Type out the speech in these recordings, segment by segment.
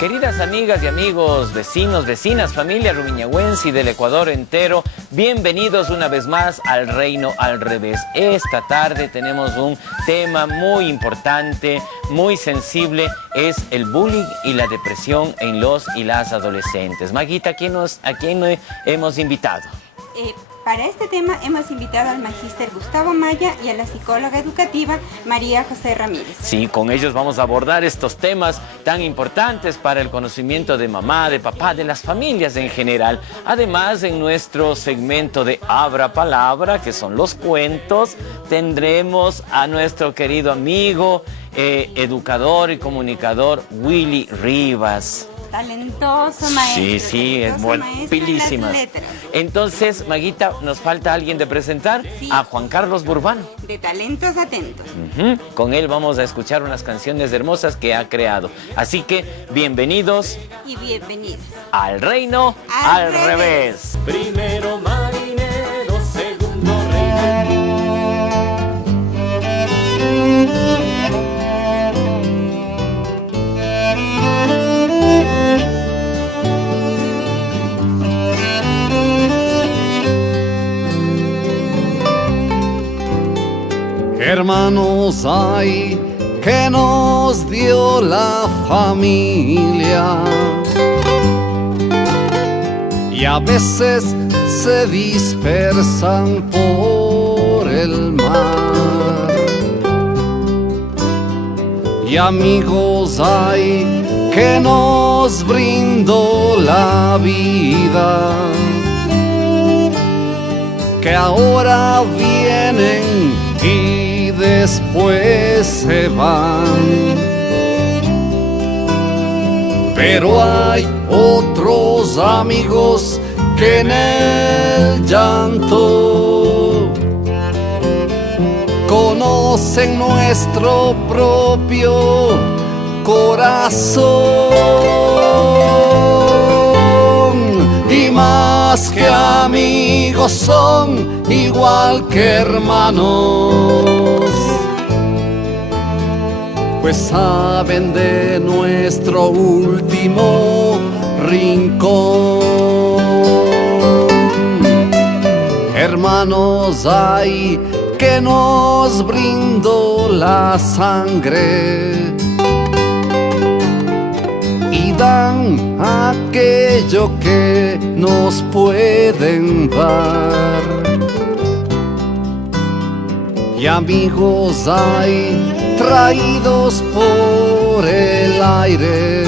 Queridas amigas y amigos, vecinos, vecinas, familia rumiñahuense y del Ecuador entero, bienvenidos una vez más al Reino al Revés. Esta tarde tenemos un tema muy importante, muy sensible, es el bullying y la depresión en los y las adolescentes. Maguita, ¿a quién hemos invitado? Para este tema hemos invitado al magíster Gustavo Maya y a la psicóloga educativa María José Ramírez. Sí, con ellos vamos a abordar estos temas tan importantes para el conocimiento de mamá, de papá, de las familias en general. Además, en nuestro segmento de Abra Palabra, que son los cuentos, tendremos a nuestro querido amigo, educador y comunicador Willy Rivas. Talentoso maestro. Sí, es pilísima. Entonces, Maguita, nos falta alguien de presentar, sí, a Juan Carlos Burbano. De Talentos Atentos. Con él vamos a escuchar unas canciones hermosas que ha creado. Así que, bienvenidos y bienvenidas al Reino al Revés. Primero marinero, segundo rey. Hermanos hay que nos dio la familia y a veces se dispersan por el mar. Y amigos hay que nos brindó la vida, que ahora vienen y después se van. Pero hay otros amigos que en el llanto conocen nuestro propio corazón, y más que amigos son igual que hermanos, pues saben de nuestro último rincón. Hermanos hay que nos brindó la sangre y dan aquello que nos pueden dar. Y amigos hay traídos por el aire,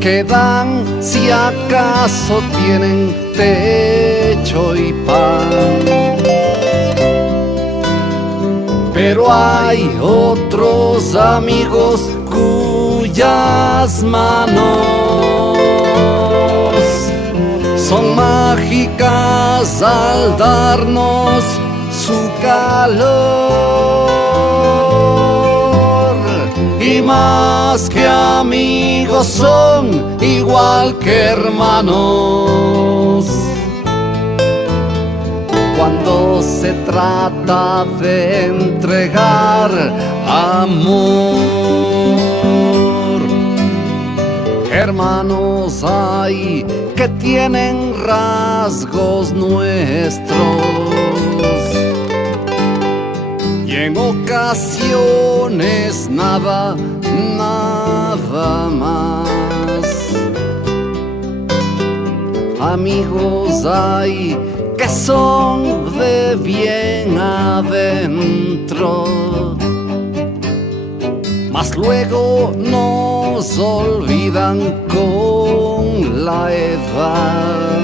que dan si acaso tienen techo y pan. Pero hay otros amigos cuyas manos son mágicas al darnos su calor, y más que amigos son igual que hermanos cuando se trata de entregar amor. Hermanos hay que tienen rasgos nuestros y en ocasiones nada más. Amigos hay que son de bien adentro, mas luego nos olvidan con la edad.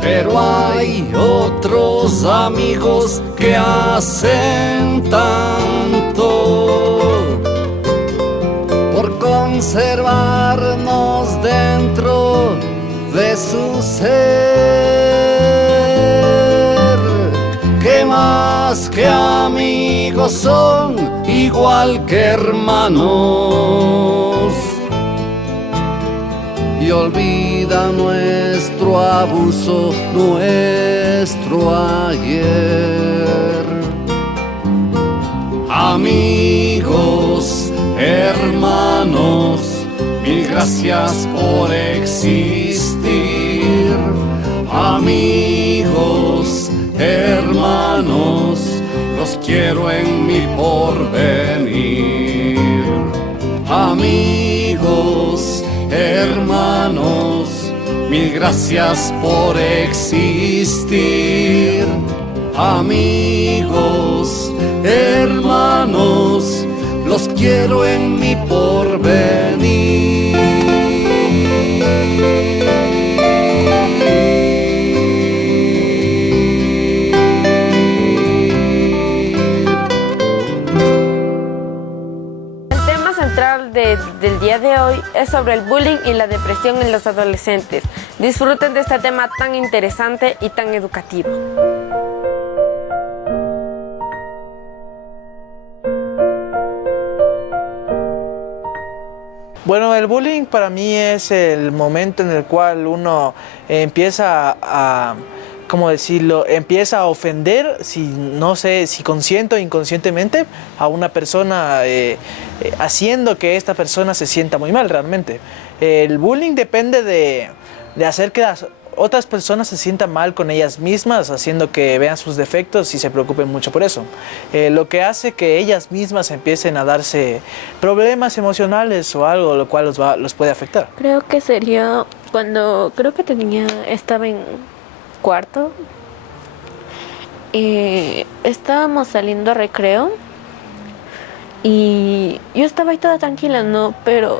Pero hay otros amigos que hacen tanto por conservarnos dentro de su ser, que más que amigos son igual que hermanos, y olvidan nuestro abuso, nuestro ayer. Amigos hermanos, mil gracias por existir. Amigos, hermanos, los quiero en mi porvenir. Amigos, hermanos, mil gracias por existir. Amigos, hermanos, los quiero en mi porvenir. El tema central del día de hoy es sobre el bullying y la depresión en los adolescentes. Disfruten de este tema tan interesante y tan educativo. Bueno, el bullying para mí es el momento en el cual uno empieza a, ¿cómo decirlo? Empieza a ofender, no sé si consciente o inconscientemente, a una persona, haciendo que esta persona se sienta muy mal realmente. El bullying depende de hacer que las otras personas se sientan mal con ellas mismas, haciendo que vean sus defectos y se preocupen mucho por eso. Lo que hace que ellas mismas empiecen a darse problemas emocionales o algo, lo cual los puede afectar. Creo que sería cuando, estaba en cuarto, estábamos saliendo a recreo y yo estaba ahí toda tranquila, ¿no? Pero,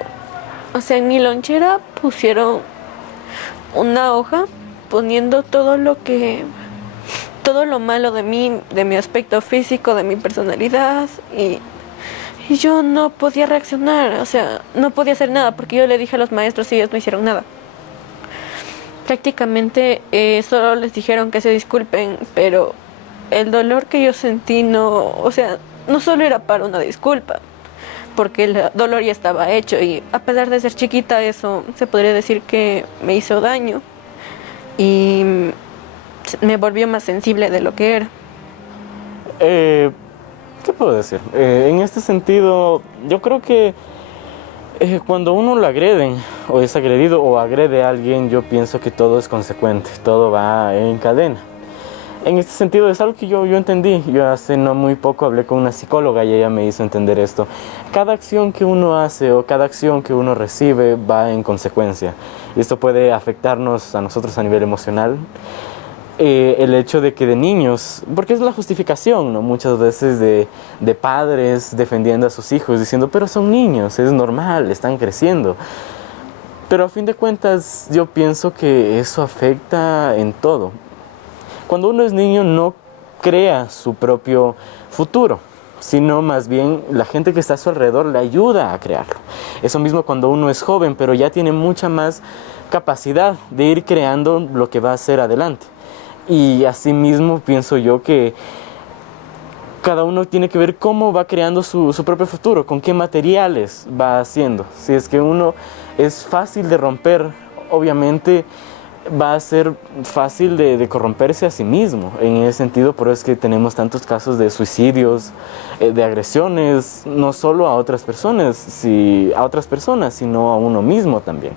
o sea, en mi lonchera pusieron una hoja poniendo todo lo malo de mí, de mi aspecto físico, de mi personalidad, y yo no podía reaccionar, o sea, no podía hacer nada porque yo le dije a los maestros y ellos no hicieron nada. Prácticamente solo les dijeron que se disculpen, pero el dolor que yo sentí no solo era para una disculpa, porque el dolor ya estaba hecho y a pesar de ser chiquita, eso se podría decir que me hizo daño y me volvió más sensible de lo que era. ¿Qué puedo decir? En este sentido, yo creo que cuando uno lo agreden o es agredido o agrede a alguien, yo pienso que todo es consecuente, todo va en cadena. En este sentido es algo que yo entendí. Yo hace no muy poco hablé con una psicóloga y ella me hizo entender esto. Cada acción que uno hace o cada acción que uno recibe va en consecuencia. Y esto puede afectarnos a nosotros a nivel emocional. El hecho de que de niños, porque es la justificación, ¿no? Muchas veces de padres defendiendo a sus hijos, diciendo, pero son niños, es normal, están creciendo. Pero a fin de cuentas yo pienso que eso afecta en todo. Cuando uno es niño no crea su propio futuro, sino más bien la gente que está a su alrededor le ayuda a crearlo. Eso mismo cuando uno es joven, pero ya tiene mucha más capacidad de ir creando lo que va a hacer adelante. Y asimismo pienso yo que cada uno tiene que ver cómo va creando su propio futuro, con qué materiales va haciendo. Si es que uno es fácil de romper, obviamente va a ser fácil de corromperse a sí mismo. En ese sentido, por eso es que tenemos tantos casos de suicidios, de agresiones, no solo a otras personas, sino a uno mismo también.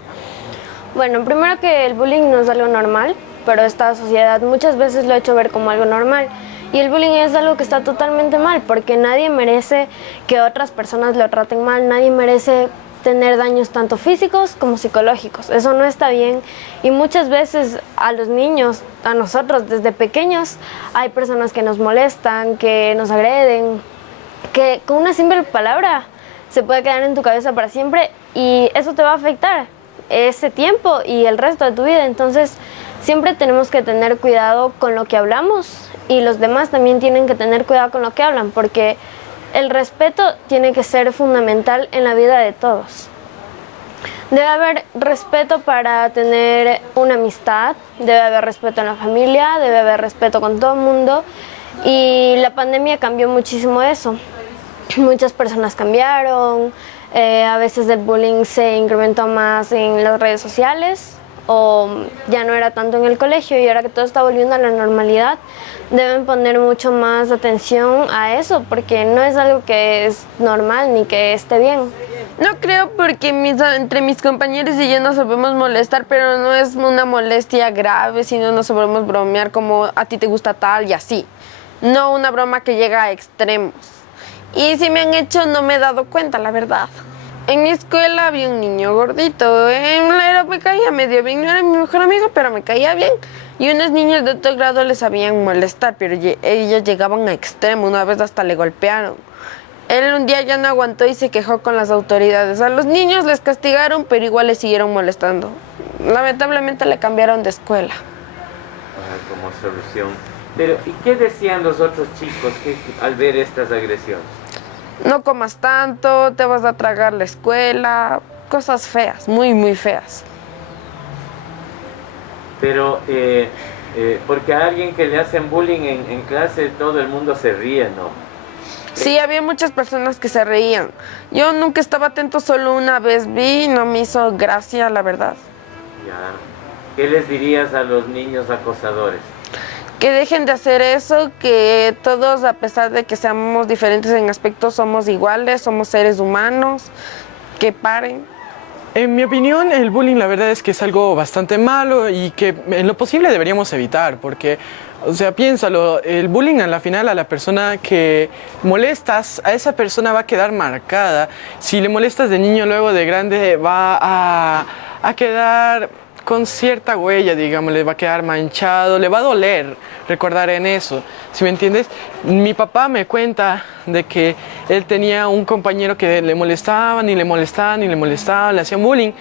Bueno, primero que el bullying no es algo normal, pero esta sociedad muchas veces lo ha hecho ver como algo normal. Y el bullying es algo que está totalmente mal, porque nadie merece que otras personas lo traten mal, nadie merece tener daños tanto físicos como psicológicos. Eso no está bien y muchas veces a los niños, a nosotros desde pequeños, hay personas que nos molestan, que nos agreden, que con una simple palabra se puede quedar en tu cabeza para siempre y eso te va a afectar ese tiempo y el resto de tu vida. Entonces siempre tenemos que tener cuidado con lo que hablamos y los demás también tienen que tener cuidado con lo que hablan, porque el respeto tiene que ser fundamental en la vida de todos. Debe haber respeto para tener una amistad, debe haber respeto en la familia, debe haber respeto con todo el mundo y la pandemia cambió muchísimo eso. Muchas personas cambiaron, a veces el bullying se incrementó más en las redes sociales o ya no era tanto en el colegio y ahora que todo está volviendo a la normalidad, deben poner mucho más atención a eso porque no es algo que es normal ni que esté bien. No creo porque entre mis compañeros y yo nos sabemos molestar, pero no es una molestia grave, sino nos sabemos bromear como a ti te gusta tal y así. No una broma que llega a extremos. Y si me han hecho no me he dado cuenta, la verdad. En mi escuela había un niño gordito, me caía medio bien, no era mi mejor amigo, pero me caía bien. Y unos niños de otro grado les sabían molestar, pero ellos llegaban a extremo, una vez hasta le golpearon. Él un día ya no aguantó y se quejó con las autoridades. A los niños les castigaron, pero igual les siguieron molestando. Lamentablemente le cambiaron de escuela. Como solución. Pero, ¿y qué decían los otros chicos al ver estas agresiones? No comas tanto, te vas a tragar la escuela, cosas feas, muy, muy feas. Pero, porque a alguien que le hacen bullying en clase, todo el mundo se ríe, ¿no? Sí, había muchas personas que se reían. Yo nunca estaba atento, solo una vez vi y no me hizo gracia, la verdad. Ya. ¿Qué les dirías a los niños acosadores? Que dejen de hacer eso, que todos, a pesar de que seamos diferentes en aspectos, somos iguales, somos seres humanos, que paren. En mi opinión, el bullying la verdad es que es algo bastante malo y que en lo posible deberíamos evitar, porque, o sea, piénsalo, el bullying a la final a la persona que molestas, a esa persona va a quedar marcada. Si le molestas de niño, luego de grande va a quedar con cierta huella, digamos, le va a quedar manchado, le va a doler recordar en eso, ¿sí me entiendes? Mi papá me cuenta de que él tenía un compañero que le molestaban y le molestaban y le molestaban, le hacían bullying,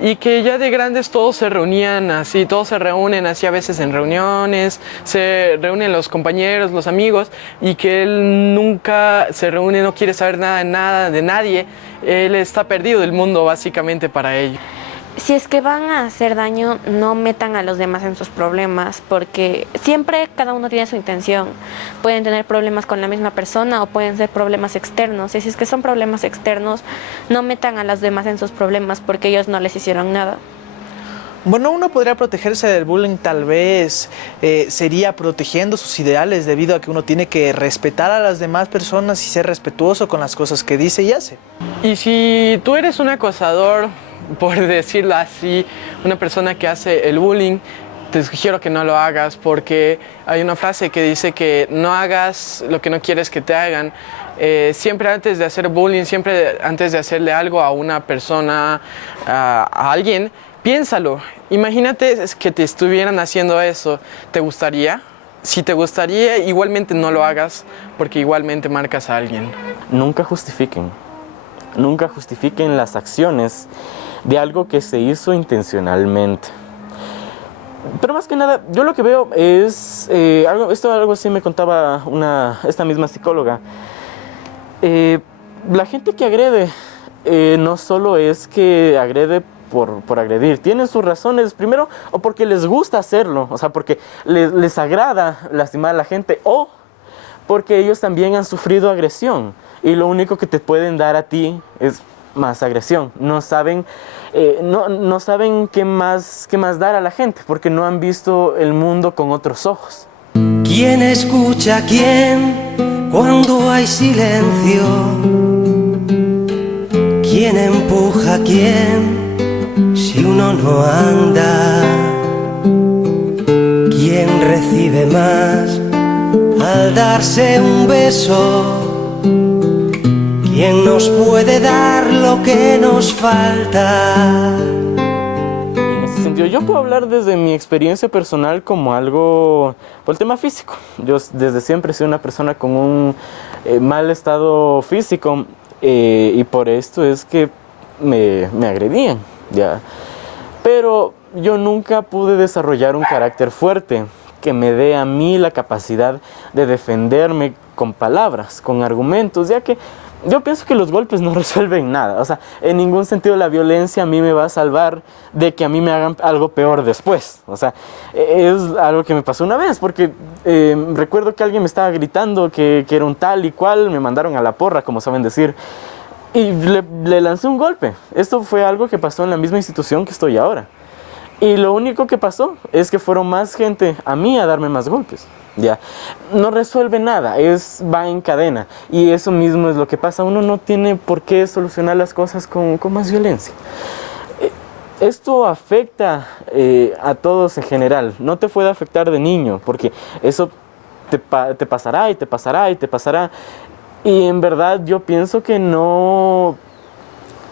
y que ya de grandes todos se reunían así, todos se reúnen así a veces en reuniones, se reúnen los compañeros, los amigos, y que él nunca se reúne, no quiere saber nada de nadie, él está perdido del mundo básicamente para ello. Si es que van a hacer daño, no metan a los demás en sus problemas, porque siempre cada uno tiene su intención. Pueden tener problemas con la misma persona o pueden ser problemas externos. Y si es que son problemas externos, no metan a los demás en sus problemas porque ellos no les hicieron nada. Bueno, uno podría protegerse del bullying, tal vez sería protegiendo sus ideales, debido a que uno tiene que respetar a las demás personas y ser respetuoso con las cosas que dice y hace. Y si tú eres un acosador, por decirlo así, una persona que hace el bullying, te sugiero que no lo hagas, porque hay una frase que dice que no hagas lo que no quieres que te hagan. Siempre antes de hacer bullying, siempre antes de hacerle algo a una persona, a alguien, piénsalo. Imagínate que te estuvieran haciendo eso. ¿Te gustaría? Si te gustaría, igualmente no lo hagas, porque igualmente marcas a alguien. Nunca justifiquen. Nunca justifiquen las acciones de algo que se hizo intencionalmente. Pero más que nada, yo lo que veo es, algo así me contaba esta misma psicóloga. La gente que agrede, no solo es que agrede por agredir, tienen sus razones, primero, o porque les gusta hacerlo, o sea, porque les agrada lastimar a la gente, o porque ellos también han sufrido agresión, y lo único que te pueden dar a ti es más agresión. No saben, no saben qué más dar a la gente, porque no han visto el mundo con otros ojos. ¿Quién escucha a quién cuando hay silencio? ¿Quién empuja a quién si uno no anda? ¿Quién recibe más al darse un beso? ¿Quién nos puede dar lo que nos falta? En ese sentido, yo puedo hablar desde mi experiencia personal como algo por el tema físico. Yo desde siempre he sido una persona con un mal estado físico, y por esto es que me agredían, ¿ya? Pero yo nunca pude desarrollar un carácter fuerte que me dé a mí la capacidad de defenderme con palabras, con argumentos, ya que yo pienso que los golpes no resuelven nada. O sea, en ningún sentido la violencia a mí me va a salvar de que a mí me hagan algo peor después. O sea, es algo que me pasó una vez, porque recuerdo que alguien me estaba gritando que era un tal y cual, me mandaron a la porra, como saben decir, y le lancé un golpe. Esto fue algo que pasó en la misma institución que estoy ahora. Y lo único que pasó es que fueron más gente a mí a darme más golpes. Ya, no resuelve nada, va en cadena. Y eso mismo es lo que pasa. Uno no tiene por qué solucionar las cosas con más violencia. Esto afecta a todos en general. No te puede afectar de niño, porque eso te pasará y te pasará y te pasará. Y en verdad yo pienso que no...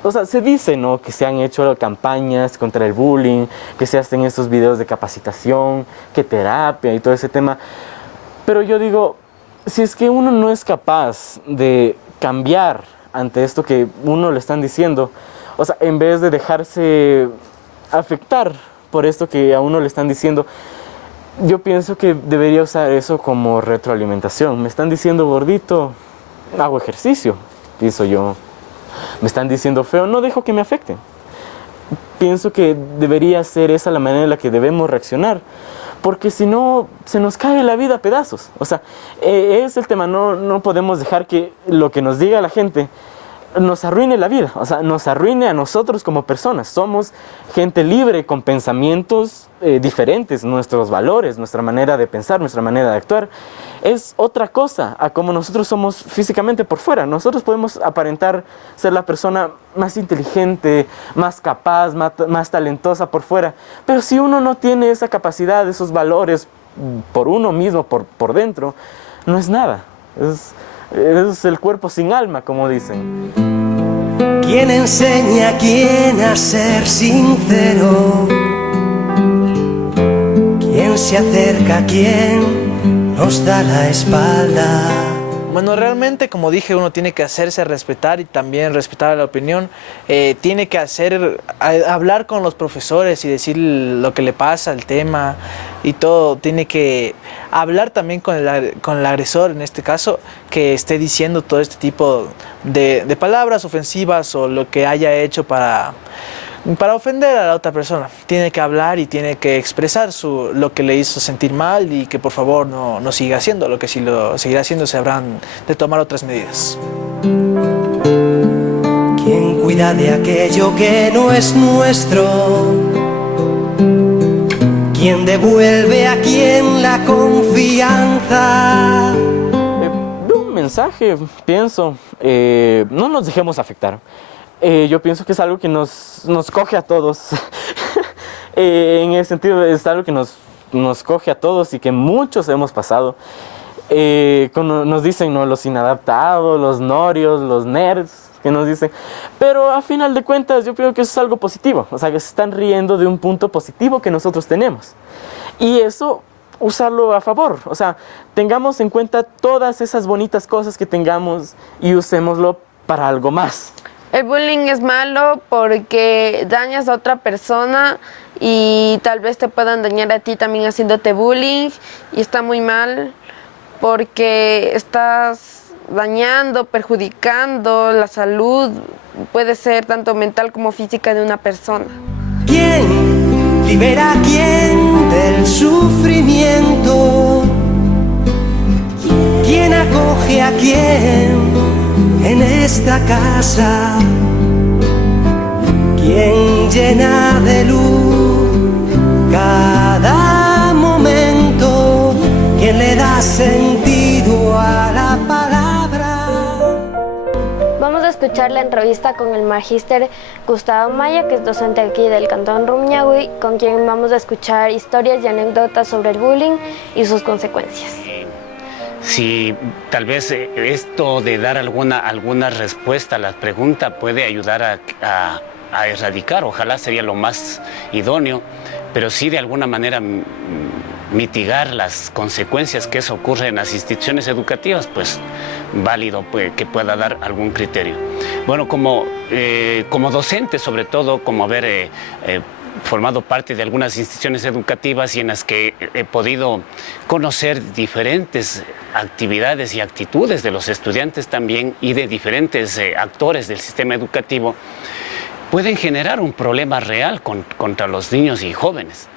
O sea, se dice, ¿no?, que se han hecho campañas contra el bullying, que se hacen estos videos de capacitación, que terapia y todo ese tema. Pero yo digo, si es que uno no es capaz de cambiar ante esto que uno le están diciendo, o sea, en vez de dejarse afectar por esto que a uno le están diciendo, yo pienso que debería usar eso como retroalimentación. Me están diciendo gordito, hago ejercicio, pienso yo. Me están diciendo feo, no dejo que me afecten. Pienso que debería ser esa la manera en la que debemos reaccionar, porque si no, se nos cae la vida a pedazos. O sea, es el tema, no podemos dejar que lo que nos diga la gente nos arruine la vida, o sea, nos arruine a nosotros como personas. Somos gente libre con pensamientos diferentes, nuestros valores, nuestra manera de pensar, nuestra manera de actuar es otra cosa a como nosotros somos físicamente por fuera. Nosotros podemos aparentar ser la persona más inteligente, más capaz, más talentosa por fuera, pero si uno no tiene esa capacidad, esos valores por uno mismo, por dentro, no es nada. Es el cuerpo sin alma, como dicen. ¿Quién enseña a quién a ser sincero? ¿Quién se acerca a quién nos da la espalda? Bueno, realmente, como dije, uno tiene que hacerse respetar y también respetar la opinión. Tiene que hablar con los profesores y decir lo que le pasa, el tema y todo. Tiene que hablar también con el agresor, en este caso, que esté diciendo todo este tipo de palabras ofensivas o lo que haya hecho para ofender a la otra persona. Tiene que hablar y tiene que expresar lo que le hizo sentir mal y que por favor no siga haciendo, lo que si lo seguirá haciendo se habrán de tomar otras medidas. ¿Quién cuida de aquello que no es nuestro? ¿Quién devuelve a quién la confianza? Un mensaje, pienso, no nos dejemos afectar. Yo pienso que es algo que nos coge a todos. En ese sentido, es algo que nos coge a todos y que muchos hemos pasado. Nos dicen, ¿no?, los inadaptados, los norios, los nerds, que nos dicen. Pero a final de cuentas, yo creo que eso es algo positivo. O sea, que se están riendo de un punto positivo que nosotros tenemos. Y eso, usarlo a favor. O sea, tengamos en cuenta todas esas bonitas cosas que tengamos y usémoslo para algo más. El bullying es malo porque dañas a otra persona y tal vez te puedan dañar a ti también haciéndote bullying, y está muy mal porque estás dañando, perjudicando la salud, puede ser tanto mental como física de una persona. ¿Quién libera a quién del sufrimiento? ¿Quién acoge a quién en esta casa? ¿Quién llena de luz cada momento? ¿Quién le da sentido a la palabra? Vamos a escuchar la entrevista con el magíster Gustavo Maya, que es docente aquí del Cantón Rumiñahui, con quien vamos a escuchar historias y anécdotas sobre el bullying y sus consecuencias. Si tal vez esto de dar alguna respuesta a la pregunta puede ayudar a erradicar, ojalá sería lo más idóneo, pero sí de alguna manera mitigar las consecuencias que eso ocurre en las instituciones educativas, pues válido que pueda dar algún criterio. Bueno, como docente, sobre todo, como haber formado parte de algunas instituciones educativas y en las que he podido conocer diferentes actividades y actitudes de los estudiantes también y de diferentes actores del sistema educativo, pueden generar un problema real contra los niños y jóvenes.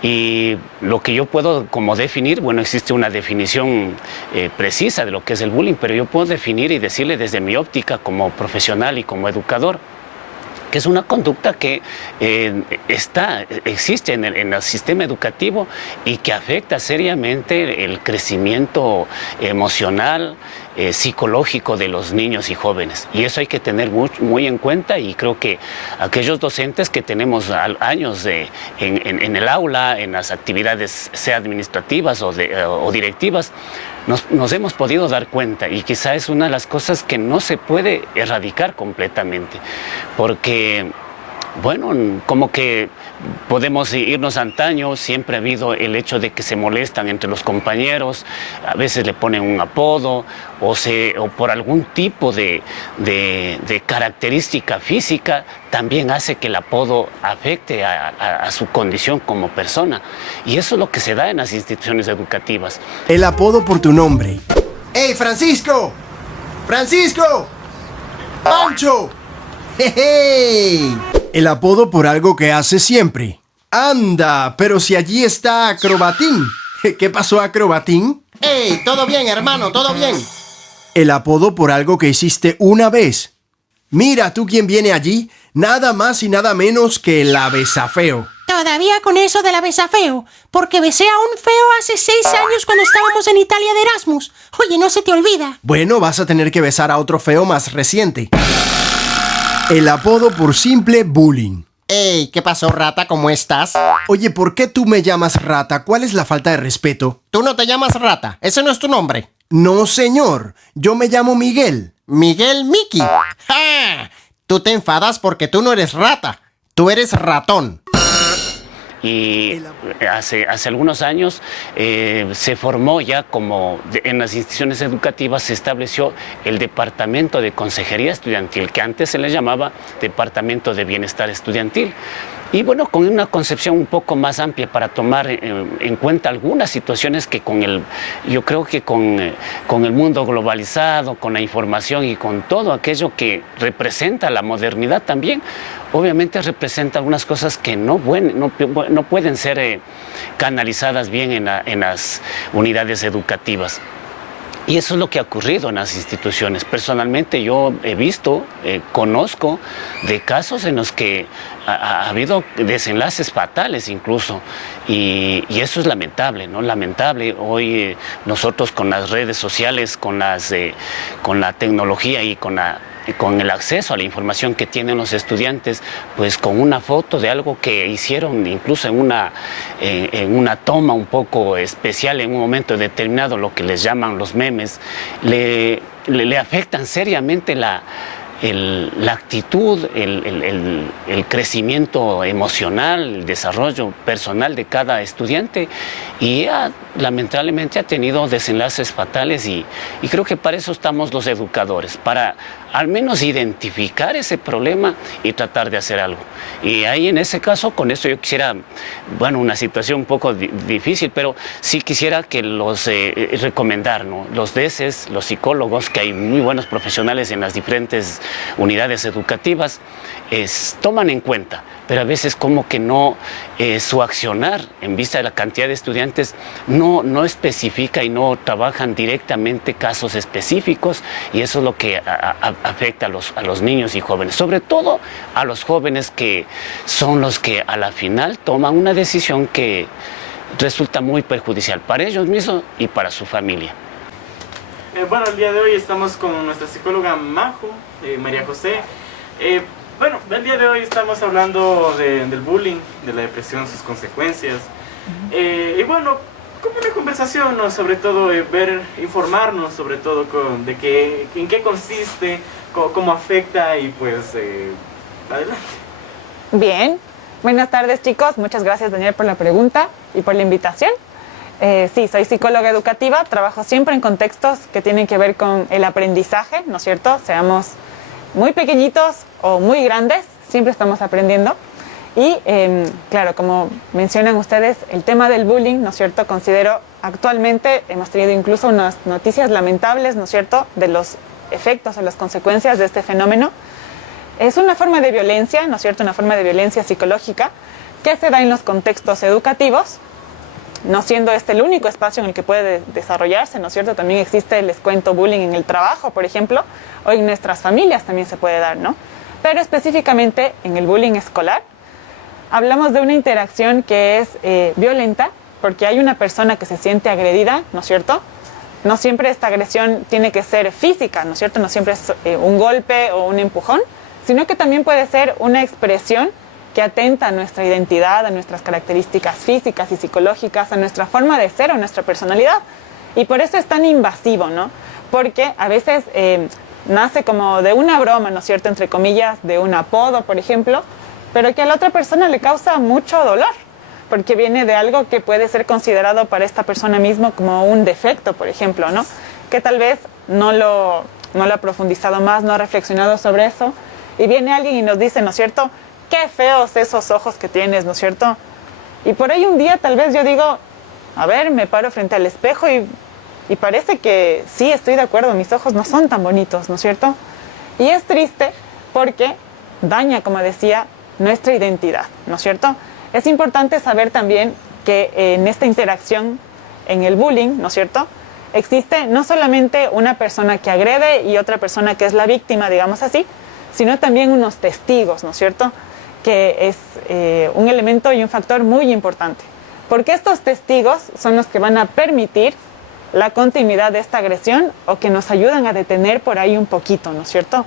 Y lo que yo puedo como definir, bueno, existe una definición precisa de lo que es el bullying, pero yo puedo definir y decirle desde mi óptica como profesional y como educador, que es una conducta que existe en el sistema educativo y que afecta seriamente el crecimiento emocional, psicológico de los niños y jóvenes. Y eso hay que tener muy en cuenta, y creo que aquellos docentes que tenemos años en el aula, en las actividades sea administrativas o directivas, nos hemos podido dar cuenta, y quizá es una de las cosas que no se puede erradicar completamente, porque bueno, como que podemos irnos antaño, siempre ha habido el hecho de que se molestan entre los compañeros, a veces le ponen un apodo o por algún tipo de característica física, también hace que el apodo afecte a su condición como persona. Y eso es lo que se da en las instituciones educativas. El apodo por tu nombre. ¡Hey, Francisco! ¡Francisco! ¡Pancho! ¡Hey! El apodo por algo que hace siempre. ¡Anda! Pero si allí está Acrobatín. ¿Qué pasó, Acrobatín? ¡Hey! ¿Todo bien, hermano? ¿Todo bien? El apodo por algo que hiciste una vez. Mira, tú quién viene allí. Nada más y nada menos que la Besafeo. Todavía con eso de la besafeo, porque besé a un feo hace 6 años cuando estábamos en Italia de Erasmus. Oye, no se te olvida. Bueno, vas a tener que besar a otro feo más reciente. El apodo por simple bullying. Ey, ¿qué pasó, rata? ¿Cómo estás? Oye, ¿por qué tú me llamas rata? ¿Cuál es la falta de respeto? Tú no te llamas rata, ese no es tu nombre. No, señor, yo me llamo Miguel. Miguel Miki. ¡Ja! Tú te enfadas porque tú no eres rata, tú eres ratón. Y hace algunos años se formó ya en las instituciones educativas se estableció el Departamento de Consejería Estudiantil, que antes se le llamaba Departamento de Bienestar Estudiantil. Y bueno, con una concepción un poco más amplia para tomar en cuenta algunas situaciones que yo creo que con el mundo globalizado, con la información y con todo aquello que representa la modernidad también, obviamente representa algunas cosas que no pueden ser canalizadas bien en las unidades educativas. Y eso es lo que ha ocurrido en las instituciones. Personalmente yo he visto, conozco de casos en los que ha habido desenlaces fatales incluso, y eso es lamentable, ¿no? Lamentable. Hoy nosotros con las redes sociales, con la tecnología y con el acceso a la información que tienen los estudiantes, pues con una foto de algo que hicieron incluso en una toma un poco especial en un momento determinado, lo que les llaman los memes, le afectan seriamente la actitud, el crecimiento emocional, el desarrollo personal de cada estudiante, y lamentablemente ha tenido desenlaces fatales, y creo que para eso estamos los educadores, para al menos identificar ese problema y tratar de hacer algo. Y ahí en ese caso, con esto yo quisiera, bueno, una situación un poco difícil, pero sí quisiera que recomendar, ¿no? Los DECES, los psicólogos, que hay muy buenos profesionales en las diferentes unidades educativas, toman en cuenta, pero a veces como que no, su accionar en vista de la cantidad de estudiantes no especifica y no trabajan directamente casos específicos, y eso es lo que afecta a los niños y jóvenes, sobre todo a los jóvenes, que son los que a la final toman una decisión que resulta muy perjudicial para ellos mismos y para su familia. Bueno, el día de hoy estamos con nuestra psicóloga Majo, María José. Bueno, el día de hoy estamos hablando del bullying, de la depresión, sus consecuencias. Y bueno, como una conversación, ¿no? Sobre todo informarnos sobre todo en qué consiste, cómo afecta, y pues adelante. Bien, buenas tardes, chicos, muchas gracias, Daniel, por la pregunta y por la invitación. Sí, soy psicóloga educativa, trabajo siempre en contextos que tienen que ver con el aprendizaje, ¿no es cierto? Seamos muy pequeñitos o muy grandes, siempre estamos aprendiendo. Y claro, como mencionan ustedes, el tema del bullying, ¿no es cierto? Considero actualmente, hemos tenido incluso unas noticias lamentables, ¿no es cierto?, de los efectos o las consecuencias de este fenómeno. Es una forma de violencia, ¿no es cierto?, una forma de violencia psicológica que se da en los contextos educativos, no siendo este el único espacio en el que puede desarrollarse, ¿no es cierto? También existe, les cuento, bullying en el trabajo, por ejemplo, o en nuestras familias también se puede dar, ¿no? Pero específicamente en el bullying escolar, hablamos de una interacción que es violenta, porque hay una persona que se siente agredida, ¿no es cierto? No siempre esta agresión tiene que ser física, ¿no es cierto? No siempre es un golpe o un empujón, sino que también puede ser una expresión que atenta a nuestra identidad, a nuestras características físicas y psicológicas, a nuestra forma de ser o nuestra personalidad. Y por eso es tan invasivo, ¿no? Porque a veces nace como de una broma, ¿no es cierto? Entre comillas, de un apodo, por ejemplo, pero que a la otra persona le causa mucho dolor, porque viene de algo que puede ser considerado para esta persona mismo como un defecto, por ejemplo, ¿no? Que tal vez no lo ha profundizado más, no ha reflexionado sobre eso, y viene alguien y nos dice, ¿no es cierto?, qué feos esos ojos que tienes, ¿no es cierto? Y por ahí un día tal vez yo digo, a ver, me paro frente al espejo y parece que sí, estoy de acuerdo, mis ojos no son tan bonitos, ¿no es cierto? Y es triste porque daña, como decía, nuestra identidad, ¿no es cierto? Es importante saber también que en esta interacción, en el bullying, ¿no es cierto?, existe no solamente una persona que agrede y otra persona que es la víctima, digamos así, sino también unos testigos, ¿no es cierto?, que es un elemento y un factor muy importante, porque estos testigos son los que van a permitir la continuidad de esta agresión o que nos ayudan a detener por ahí un poquito, ¿no es cierto?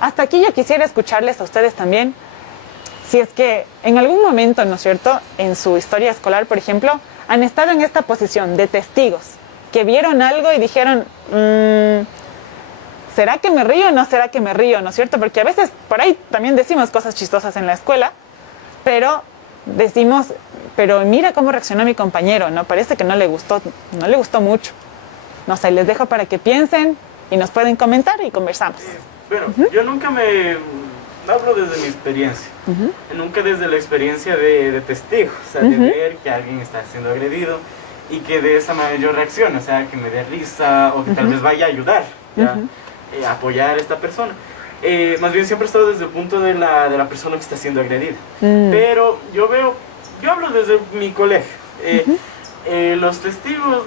Hasta aquí yo quisiera escucharles a ustedes también, si es que en algún momento, ¿no es cierto?, en su historia escolar, por ejemplo, han estado en esta posición de testigos, que vieron algo y dijeron, ¿será que me río o no será que me río?, ¿no es cierto? Porque a veces por ahí también decimos cosas chistosas en la escuela, pero decimos, pero mira cómo reaccionó mi compañero, ¿no? Parece que no le gustó mucho. No sé, les dejo para que piensen y nos pueden comentar y conversamos. Bueno, yo nunca hablo desde mi experiencia, nunca desde la experiencia de testigo, o sea, de ver que alguien está siendo agredido y que de esa manera yo reaccione, o sea, que me dé risa o que tal vez vaya a ayudar, ¿ya? Apoyar a esta persona. Más bien siempre he estado desde el punto de la persona que está siendo agredida. Pero yo hablo desde mi colegio. Los testigos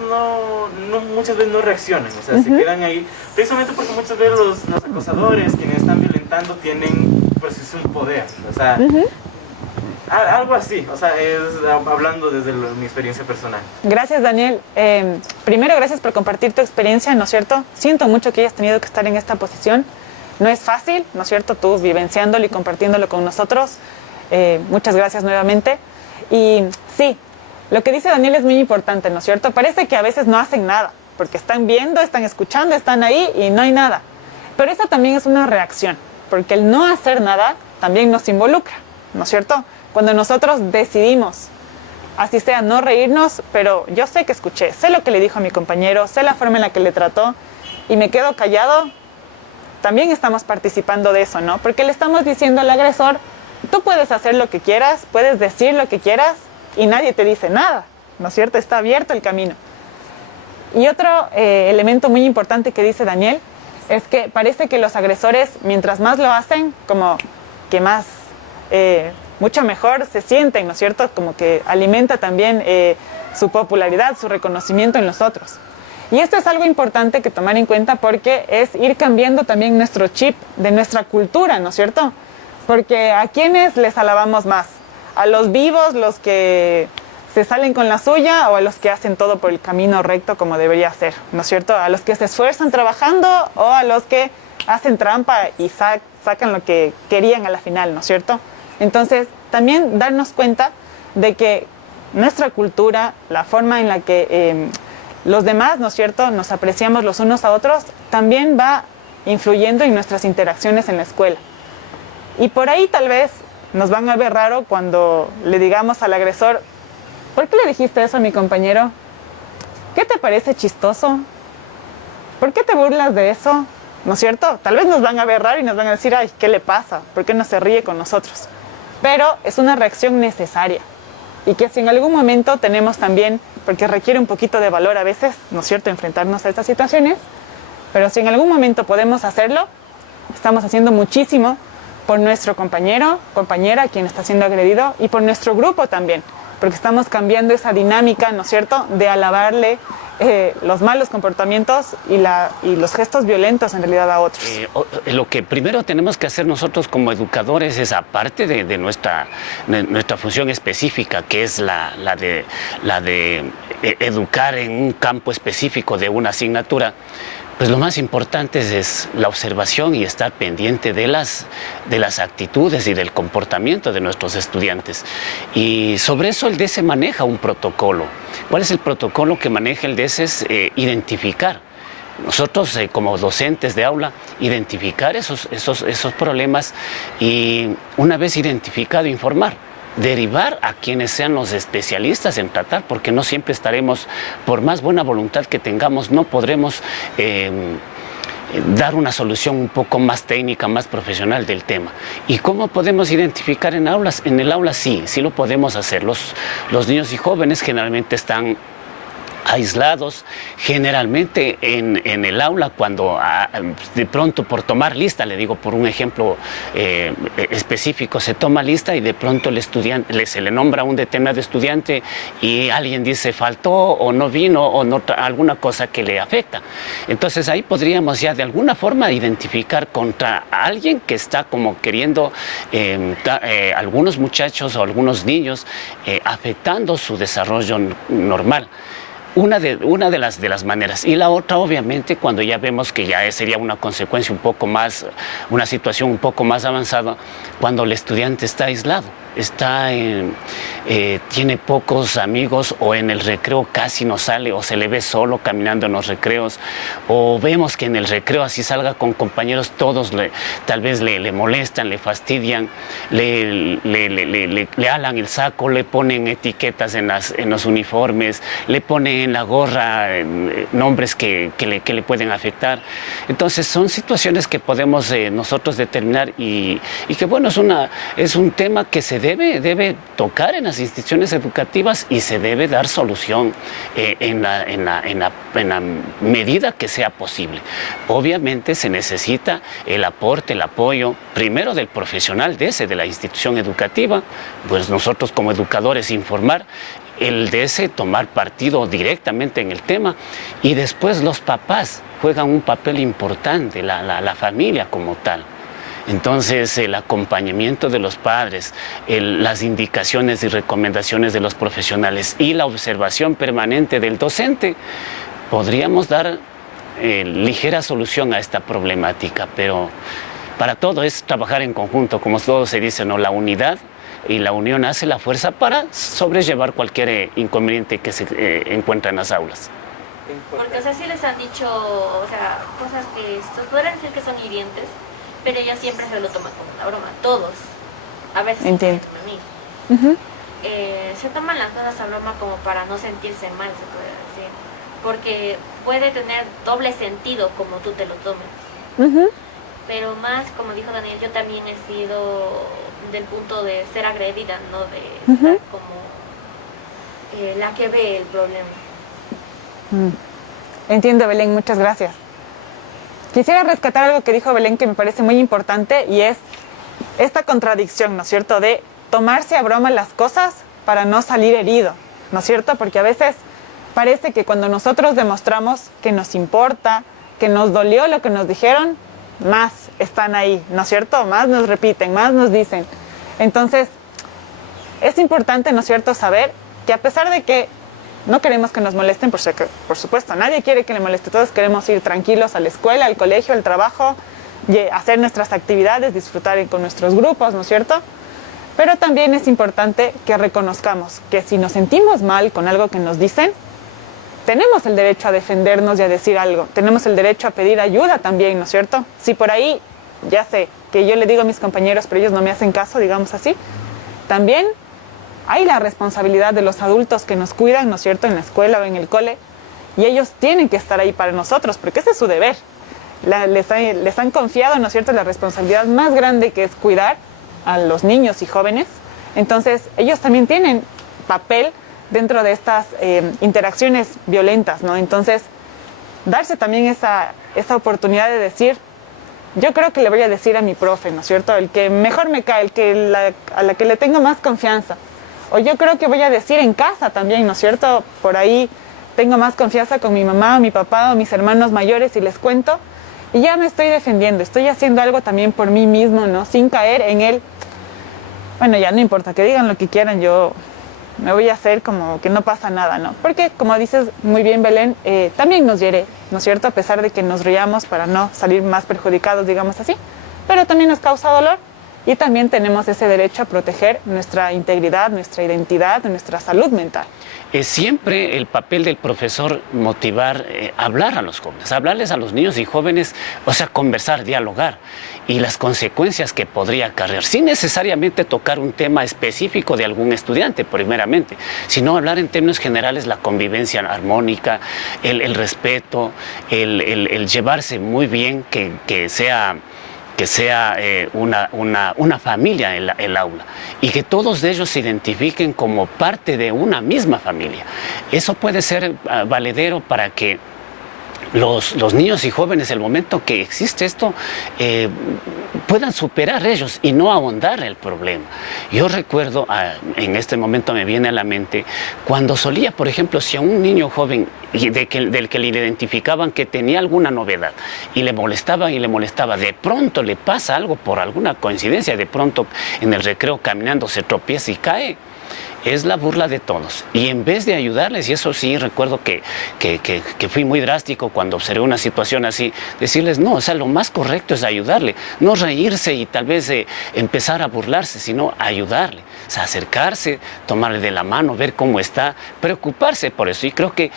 muchas veces no reaccionan, o sea, se quedan ahí, precisamente porque muchas veces los acosadores, quienes están violentando, tienen pues un poder, o sea, algo así, o sea, es hablando desde mi experiencia personal. Gracias, Daniel. Primero, gracias por compartir tu experiencia, ¿no es cierto? Siento mucho que hayas tenido que estar en esta posición. No es fácil, ¿no es cierto? Tú vivenciándolo y compartiéndolo con nosotros. Muchas gracias nuevamente. Y sí, lo que dice Daniel es muy importante, ¿no es cierto? Parece que a veces no hacen nada, porque están viendo, están escuchando, están ahí y no hay nada. Pero esa también es una reacción, porque el no hacer nada también nos involucra, ¿no es cierto? Cuando nosotros decidimos, así sea, no reírnos, pero yo sé que escuché, sé lo que le dijo a mi compañero, sé la forma en la que le trató y me quedo callado, también estamos participando de eso, ¿no? Porque le estamos diciendo al agresor, tú puedes hacer lo que quieras, puedes decir lo que quieras y nadie te dice nada, ¿no es cierto? Está abierto el camino. Y otro elemento muy importante que dice Daniel es que parece que los agresores, mientras más lo hacen, como que más, mucho mejor se sienten, ¿no es cierto? Como que alimenta también su popularidad, su reconocimiento en los otros. Y esto es algo importante que tomar en cuenta porque es ir cambiando también nuestro chip de nuestra cultura, ¿no es cierto? Porque ¿a quiénes les alabamos más? ¿A los vivos, los que se salen con la suya o a los que hacen todo por el camino recto como debería ser, ¿no es cierto? ¿A los que se esfuerzan trabajando o a los que hacen trampa y sacan lo que querían a la final, ¿no es cierto? Entonces, también darnos cuenta de que nuestra cultura, la forma en la que los demás, ¿no es cierto?, nos apreciamos los unos a otros, también va influyendo en nuestras interacciones en la escuela. Y por ahí tal vez nos van a ver raro cuando le digamos al agresor, ¿por qué le dijiste eso a mi compañero? ¿Qué te parece chistoso? ¿Por qué te burlas de eso? ¿No es cierto? Tal vez nos van a ver raro y nos van a decir, ay, ¿qué le pasa? ¿Por qué no se ríe con nosotros? Pero es una reacción necesaria y que si en algún momento tenemos también, porque requiere un poquito de valor a veces, ¿no es cierto?, enfrentarnos a estas situaciones, pero si en algún momento podemos hacerlo, estamos haciendo muchísimo por nuestro compañero, compañera, quien está siendo agredido, y por nuestro grupo también, porque estamos cambiando esa dinámica, ¿no es cierto?, de alabarle los malos comportamientos y los gestos violentos en realidad a otros. Lo que primero tenemos que hacer nosotros como educadores es, aparte de nuestra función específica, que es la de educar en un campo específico de una asignatura, pues lo más importante es la observación y estar pendiente de las actitudes y del comportamiento de nuestros estudiantes. Y sobre eso el DESE maneja un protocolo. ¿Cuál es el protocolo que maneja el DESE? Es identificar. Nosotros como docentes de aula, identificar esos problemas y una vez identificado, informar. Derivar a quienes sean los especialistas en tratar, porque no siempre estaremos, por más buena voluntad que tengamos, no podremos dar una solución un poco más técnica, más profesional del tema. ¿Y cómo podemos identificar en aulas? En el aula sí lo podemos hacer. Los niños y jóvenes generalmente están aislados, generalmente en el aula, cuando de pronto por tomar lista, le digo por un ejemplo específico, se toma lista y de pronto el estudiante, se le nombra a un determinado estudiante y alguien dice faltó o no vino o no, alguna cosa que le afecta. Entonces ahí podríamos ya de alguna forma identificar contra alguien que está como queriendo algunos muchachos o algunos niños afectando su desarrollo normal. Una de las maneras. Y la otra, obviamente, cuando ya vemos que ya sería una consecuencia un poco más, una situación un poco más avanzada, cuando el estudiante está aislado, tiene pocos amigos o en el recreo casi no sale o se le ve solo caminando en los recreos o vemos que en el recreo así salga con compañeros todos tal vez le molestan, le fastidian, le alan el saco, le ponen etiquetas en los uniformes, le ponen en la gorra nombres que le pueden afectar. Entonces son situaciones que podemos nosotros determinar y que bueno, es un tema que se debe tocar en las instituciones educativas y se debe dar solución en la medida que sea posible. Obviamente se necesita el aporte, el apoyo, primero del profesional de la institución educativa, pues nosotros como educadores informar, el DESE tomar partido directamente en el tema y después los papás juegan un papel importante, la familia como tal. Entonces, el acompañamiento de los padres, las indicaciones y recomendaciones de los profesionales y la observación permanente del docente, podríamos dar ligera solución a esta problemática, pero para todo es trabajar en conjunto, como todo se dice, ¿no? La unidad y la unión hace la fuerza para sobrellevar cualquier inconveniente que se encuentra en las aulas. Porque, o sea, sí les han dicho, o sea, cosas que podrían decir que son hirientes, pero ellos siempre se lo toman como una broma, todos. A veces entiendo. A mí. Se toman las cosas a broma como para no sentirse mal, se puede decir. Porque puede tener doble sentido como tú te lo tomes. Pero más, como dijo Daniel, yo también he sido del punto de ser agredida, no de estar como la que ve el problema. Entiendo, Belén, muchas gracias. Quisiera rescatar algo que dijo Belén que me parece muy importante y es esta contradicción, ¿no es cierto?, de tomarse a broma las cosas para no salir herido, ¿no es cierto? Porque a veces parece que cuando nosotros demostramos que nos importa, que nos dolió lo que nos dijeron, más están ahí, ¿no es cierto? Más nos repiten, más nos dicen. Entonces, es importante, ¿no es cierto?, saber que a pesar de que no queremos que nos molesten, por supuesto, nadie quiere que le moleste, todos queremos ir tranquilos a la escuela, al colegio, al trabajo, hacer nuestras actividades, disfrutar con nuestros grupos, ¿no es cierto? Pero también es importante que reconozcamos que si nos sentimos mal con algo que nos dicen, tenemos el derecho a defendernos y a decir algo, tenemos el derecho a pedir ayuda también, ¿no es cierto? Si por ahí, ya sé, que yo le digo a mis compañeros, pero ellos no me hacen caso, digamos así, también hay la responsabilidad de los adultos que nos cuidan, ¿no es cierto?, en la escuela o en el cole, y ellos tienen que estar ahí para nosotros, porque ese es su deber. Les han confiado, ¿no es cierto?, la responsabilidad más grande que es cuidar a los niños y jóvenes. Entonces, ellos también tienen papel dentro de estas interacciones violentas, ¿no? Entonces, darse también esa oportunidad de decir, yo creo que le voy a decir a mi profe, ¿no es cierto?, el que mejor me cae, a la que le tengo más confianza. O yo creo que voy a decir en casa también, ¿no es cierto? Por ahí tengo más confianza con mi mamá o mi papá o mis hermanos mayores y les cuento. Y ya me estoy defendiendo, estoy haciendo algo también por mí mismo, ¿no? Sin caer en el, bueno, ya no importa, que digan lo que quieran, yo me voy a hacer como que no pasa nada, ¿no? Porque, como dices muy bien, Belén, también nos hiere, ¿no es cierto? A pesar de que nos riamos para no salir más perjudicados, digamos así, pero también nos causa dolor y también tenemos ese derecho a proteger nuestra integridad, nuestra identidad, nuestra salud mental. Es siempre el papel del profesor motivar, hablar a los jóvenes, hablarles a los niños y jóvenes, o sea, conversar, dialogar y las consecuencias que podría acarrear, sin necesariamente tocar un tema específico de algún estudiante, primeramente, sino hablar en términos generales la convivencia armónica, el respeto, el llevarse muy bien, que sea una familia en el aula y que todos ellos se identifiquen como parte de una misma familia. Eso puede ser valedero para que los niños y jóvenes, el momento que existe esto, puedan superar ellos y no ahondar el problema. Yo recuerdo, en este momento me viene a la mente, cuando solía, por ejemplo, si a un niño joven del que le identificaban que tenía alguna novedad y le molestaba, de pronto le pasa algo por alguna coincidencia, de pronto en el recreo caminando se tropieza y cae, es la burla de todos. Y en vez de ayudarles, y eso sí recuerdo que fui muy drástico cuando observé una situación así, decirles no, o sea, lo más correcto es ayudarle, no reírse y tal vez empezar a burlarse, sino ayudarle, o sea, acercarse, tomarle de la mano, ver cómo está, preocuparse por eso. Y creo que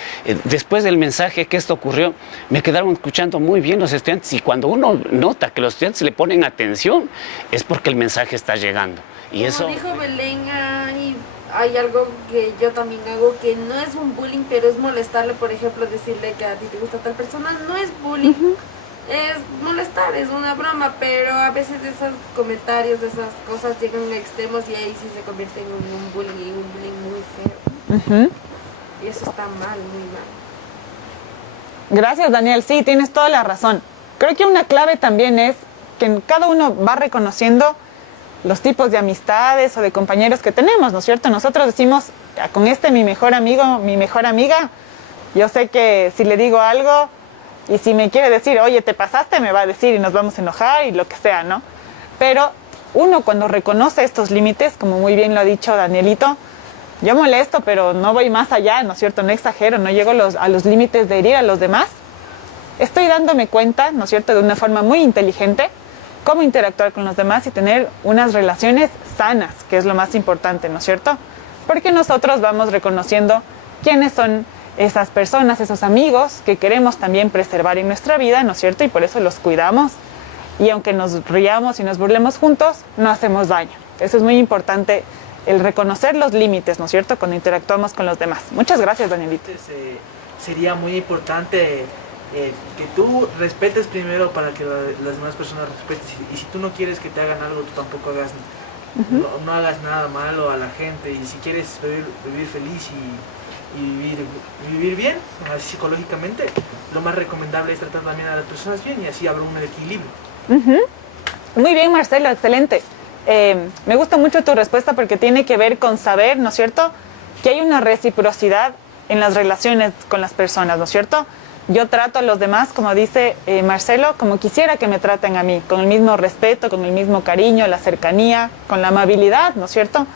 después del mensaje que esto ocurrió, me quedaron escuchando muy bien los estudiantes, y cuando uno nota que los estudiantes le ponen atención, es porque el mensaje está llegando. Y como eso dijo Belén, hay algo que yo también hago que no es un bullying, pero es molestarle, por ejemplo, decirle que a ti te gusta tal persona, no es bullying, es molestar, es una broma, pero a veces esos comentarios, esas cosas llegan a extremos y ahí sí se convierte en un bullying muy feo. Y eso está mal, muy mal. Gracias, Daniel. Sí, tienes toda la razón. Creo que una clave también es que cada uno va reconociendo los tipos de amistades o de compañeros que tenemos, ¿no es cierto? Nosotros decimos, con mi mejor amigo, mi mejor amiga, yo sé que si le digo algo y si me quiere decir, oye, te pasaste, me va a decir y nos vamos a enojar y lo que sea, ¿no? Pero uno cuando reconoce estos límites, como muy bien lo ha dicho Danielito, yo molesto, pero no voy más allá, ¿no es cierto? No exagero, no llego a los límites de herir a los demás. Estoy dándome cuenta, ¿no es cierto?, de una forma muy inteligente, cómo interactuar con los demás y tener unas relaciones sanas, que es lo más importante, ¿no es cierto? Porque nosotros vamos reconociendo quiénes son esas personas, esos amigos que queremos también preservar en nuestra vida, ¿no es cierto? Y por eso los cuidamos. Y aunque nos riamos y nos burlemos juntos, no hacemos daño. Eso es muy importante, el reconocer los límites, ¿no es cierto?, cuando interactuamos con los demás. Muchas gracias, Danielito. Sería muy importante que tú respetes primero para que las demás personas respeten, y si tú no quieres que te hagan algo, tú tampoco hagas, no hagas nada malo a la gente, y si quieres vivir feliz y vivir bien, así psicológicamente, lo más recomendable es tratar también a las personas bien, y así habrá un equilibrio. Muy bien, Marcelo, excelente. Me gusta mucho tu respuesta porque tiene que ver con saber, ¿no es cierto?, que hay una reciprocidad en las relaciones con las personas, ¿no es cierto? Yo trato a los demás, como dice Marcelo, como quisiera que me traten a mí, con el mismo respeto, con el mismo cariño, la cercanía, con la amabilidad, ¿no es cierto?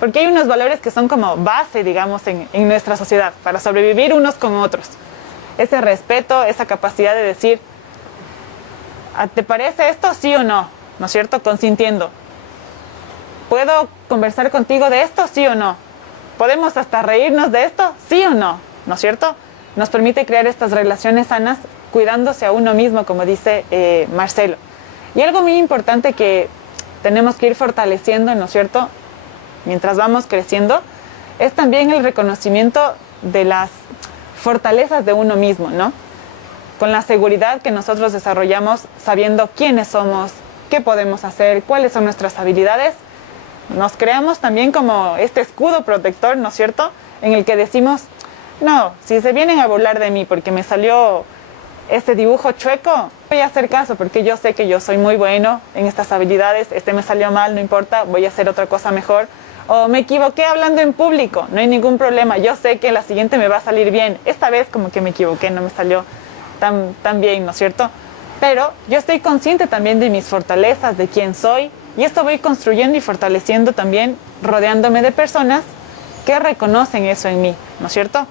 Porque hay unos valores que son como base, digamos, en nuestra sociedad, para sobrevivir unos con otros. Ese respeto, esa capacidad de decir, ¿te parece esto sí o no? ¿No es cierto? Consintiendo. ¿Puedo conversar contigo de esto sí o no? ¿Podemos hasta reírnos de esto sí o no? ¿No es cierto? Nos permite crear estas relaciones sanas cuidándose a uno mismo, como dice Marcelo. Y algo muy importante que tenemos que ir fortaleciendo, ¿no es cierto?, mientras vamos creciendo, es también el reconocimiento de las fortalezas de uno mismo, ¿no? Con la seguridad que nosotros desarrollamos sabiendo quiénes somos, qué podemos hacer, cuáles son nuestras habilidades, nos creamos también como este escudo protector, ¿no es cierto?, en el que decimos, no, si se vienen a burlar de mí porque me salió este dibujo chueco, voy a hacer caso porque yo sé que yo soy muy bueno en estas habilidades, me salió mal, no importa, voy a hacer otra cosa mejor. O me equivoqué hablando en público, no hay ningún problema, yo sé que la siguiente me va a salir bien. Esta vez como que me equivoqué, no me salió tan bien, ¿no es cierto? Pero yo estoy consciente también de mis fortalezas, de quién soy, y esto voy construyendo y fortaleciendo también, rodeándome de personas que reconocen eso en mí, ¿no es cierto?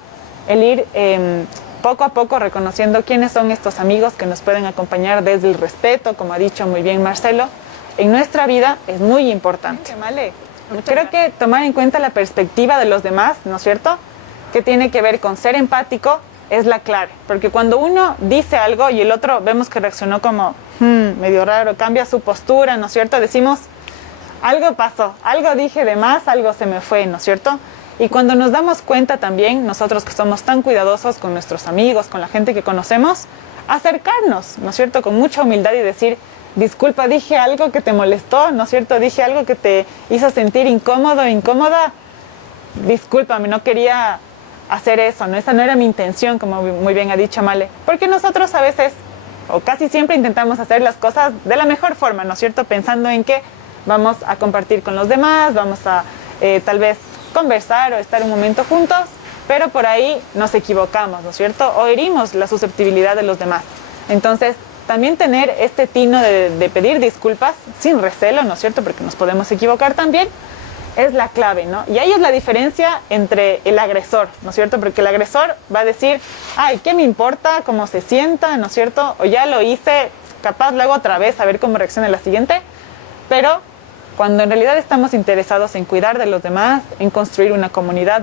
El ir poco a poco reconociendo quiénes son estos amigos que nos pueden acompañar desde el respeto, como ha dicho muy bien Marcelo, en nuestra vida es muy importante. Vale. Creo que tomar en cuenta la perspectiva de los demás, ¿no es cierto? Que tiene que ver con ser empático, es la clave. Porque cuando uno dice algo y el otro vemos que reaccionó como medio raro, cambia su postura, ¿no es cierto? Decimos, algo pasó, algo dije de más, algo se me fue, ¿no es cierto? Y cuando nos damos cuenta también, nosotros que somos tan cuidadosos con nuestros amigos, con la gente que conocemos, acercarnos, ¿no es cierto? Con mucha humildad y decir, disculpa, dije algo que te molestó, ¿no es cierto? Dije algo que te hizo sentir incómodo, incómoda. Discúlpame, no quería hacer eso, ¿no? Esa no era mi intención, como muy bien ha dicho Male. Porque nosotros a veces, o casi siempre intentamos hacer las cosas de la mejor forma, ¿no es cierto? Pensando en que vamos a compartir con los demás, vamos a tal vez conversar o estar un momento juntos, pero por ahí nos equivocamos, ¿no es cierto? O herimos la susceptibilidad de los demás. Entonces, también tener este tino de pedir disculpas sin recelo, ¿no es cierto? Porque nos podemos equivocar también, es la clave, ¿no? Y ahí es la diferencia entre el agresor, ¿no es cierto? Porque el agresor va a decir, ay, ¿qué me importa cómo se sienta, ¿no es cierto? O ya lo hice, capaz lo hago otra vez, a ver cómo reacciona la siguiente. Pero cuando en realidad estamos interesados en cuidar de los demás, en construir una comunidad